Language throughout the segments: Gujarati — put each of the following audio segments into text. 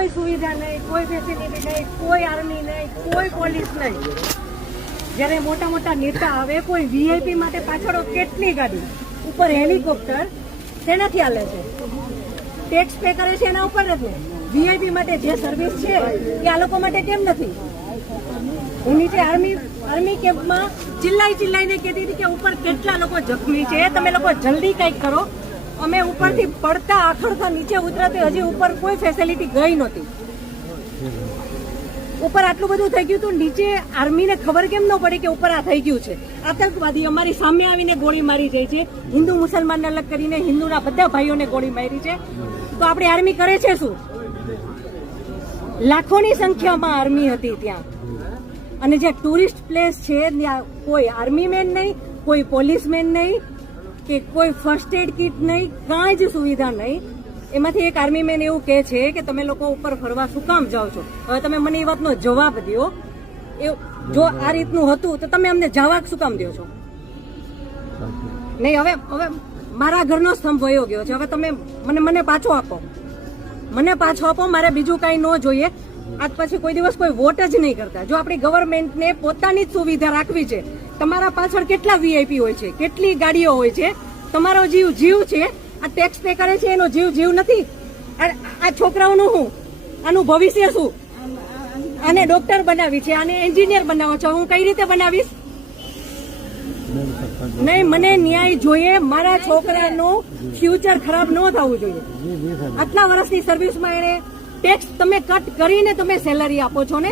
કોઈ સુવિધા નહીં, કોઈ ફેસિલિટી નહીં, કોઈ આર્મી નહીં, કોઈ પોલીસ નહીં. જ્યારે મોટા મોટા નેતા આવે, કોઈ વીઆઈપી માટે પાછળ કેટલી ગાડી, ઉપર હેલિકોપ્ટર શેનાથી હાલે છે? ટેક્સ પે કરે છે એના ઉપર નથી. વીઆઈપી માટે જે સર્વિસ છે એ આ લોકો માટે કેમ નથી? હું નીચે આર્મી કેમ્પમાં ચિલ્લાઈને કહેતી હતી કે ઉપર કેટલા લોકો જખમી છે, તમે લોકો જલ્દી કંઈક કરો. અમે ઉપરથી પડતા આખડતા નીચે ઉતરતી હજી ઉપર કોઈ ફેસિલિટી ગઈ નહોતી. ઉપર આટલું બધું થઈ ગયું હતું, નીચે આર્મીને ખબર કેમ ન પડી કે ઉપર આ થઈ ગયું છે? આતંકવાદી અમારી સામે આવીને ગોળી મારી જાય છે. હિન્દુ મુસલમાનને અલગ કરીને હિન્દુના બધા ભાઈઓને ગોળી મારી છે. તો આપણી આર્મી કરે છે શું? લાખોની સંખ્યામાં આર્મી હતી ત્યાં. અને જે ટુરિસ્ટ પ્લેસ છે ત્યાં કોઈ આર્મી મેન નહીં, કોઈ પોલીસમેન નહીં, કે કોઈ ફર્સ્ટ એડ કિટ નહીં, કાંઈ જ સુવિધા નહીં. એમાંથી એક આર્મી મેન એવું કહે છે કે તમે લોકો ઉપર ફરવા શું કામ જાઓ છો? હવે તમે મને એ વાતનો જવાબ દો. જો આ રીતનું હતું તો તમે અમને જવાબ શું કામ દો છો? નહીં, હવે મારા ઘરનો સ્તંભ વયો ગયો છે. હવે તમે મને પાછો આપો, મારે બીજું કાંઈ ન જોઈએ. આજ પછી કોઈ દિવસ કોઈ વોટ જ નહીં કરતા. જો આપણી ગવર્મેન્ટને પોતાની જ સુવિધા રાખવી છે. તમારા પાછળ કેટલા વીઆઈપી હોય છે, કેટલી ગાડીઓ હોય છે. તમારો જીવ છે. આ ટેક્સ પે કરે છે એનો જીવ નથી. આ છોકરાઓનું શું? આનું ભવિષ્ય શું? આને ડોક્ટર બનાવી છે, આને એન્જિનિયર બનાવો છો. હું કઈ રીતે બનાવીશ? નહીં, મને ન્યાય જોઈએ. મારા છોકરાનું ફ્યુચર ખરાબ ન થવું જોઈએ. આટલા વર્ષની સર્વિસમાં એને ટેક્સ તમે કટ કરીને તમે સેલરી આપો છો ને,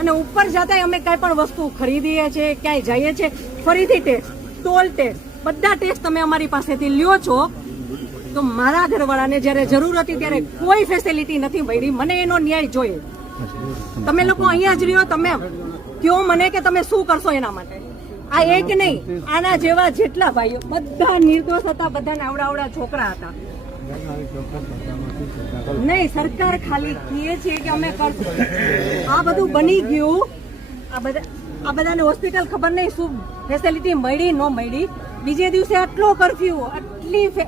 અને ઉપર જતા અમે કઈ પણ વસ્તુ ખરીદીએ છીએ, ક્યાંય જઈએ છીએ, ફરીથી ટેક્સ, ટોલ ટેક્સ, બધા ટેક્સ તમે અમારી પાસેથી લ્યો છો. તો મારા ઘરવાળાને જયારે જરૂર હતી ત્યારે કોઈ ફેસિલિટી નથી મળી. મને એનો ન્યાય જોઈએ. તમે લોકો અહીંયા જ રહ્યો, તમે કયો મને કે તમે શું કરશો એના માટે. આ એક નહીં, આના જેવા જેટલા ભાઈઓ બધા નિર્દોષ હતા, બધાને આવડા છોકરા હતા. નહીં, સરકાર ખાલી કહે છે કે અમે કરશું. આ બધું બની ગયું. આ બધાને હોસ્પિટલ ખબર નહીં શું ફેસિલિટી મળી ન મળી. બીજે દિવસે આટલો કરફ્યુ, આટલી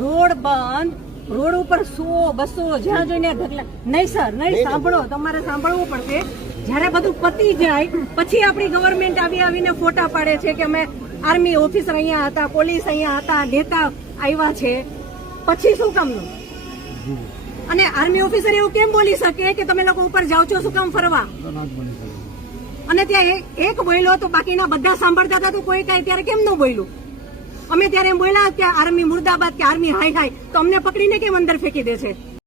રોડ બંધ, રોડ ઉપર 100-200 જ્યાં જોઈને ઢગલા. નહીં સર, નહીં, સાંભળો, તમારે સાંભળવું પડશે. જયારે બધું પતી જાય પછી આપણી ગવર્મેન્ટ આવીને ફોટા પાડે છે કે અમે આર્મી ઓફિસર અહીંયા હતા, પોલીસ અહીંયા હતા, નેતા આવ્યા છે. પછી શું કામનું? અને આર્મી ઓફિસર એવું કેમ બોલી શકે કે તમે લોકો ઉપર જાઓ છો શું કામ ફરવા? અને ત્યાં એક બોલ્યો તો બાકીના બધા સાંભળતા હતા, તો કોઈ કાંઈ ત્યારે કેમ ન બોલ્યું? અમે ત્યારે એમ બોલ્યા કે આર્મી મુર્દાબાદ, કે આર્મી હાય હાય, તો અમને પકડીને કેમ અંદર ફેંકી દે છે?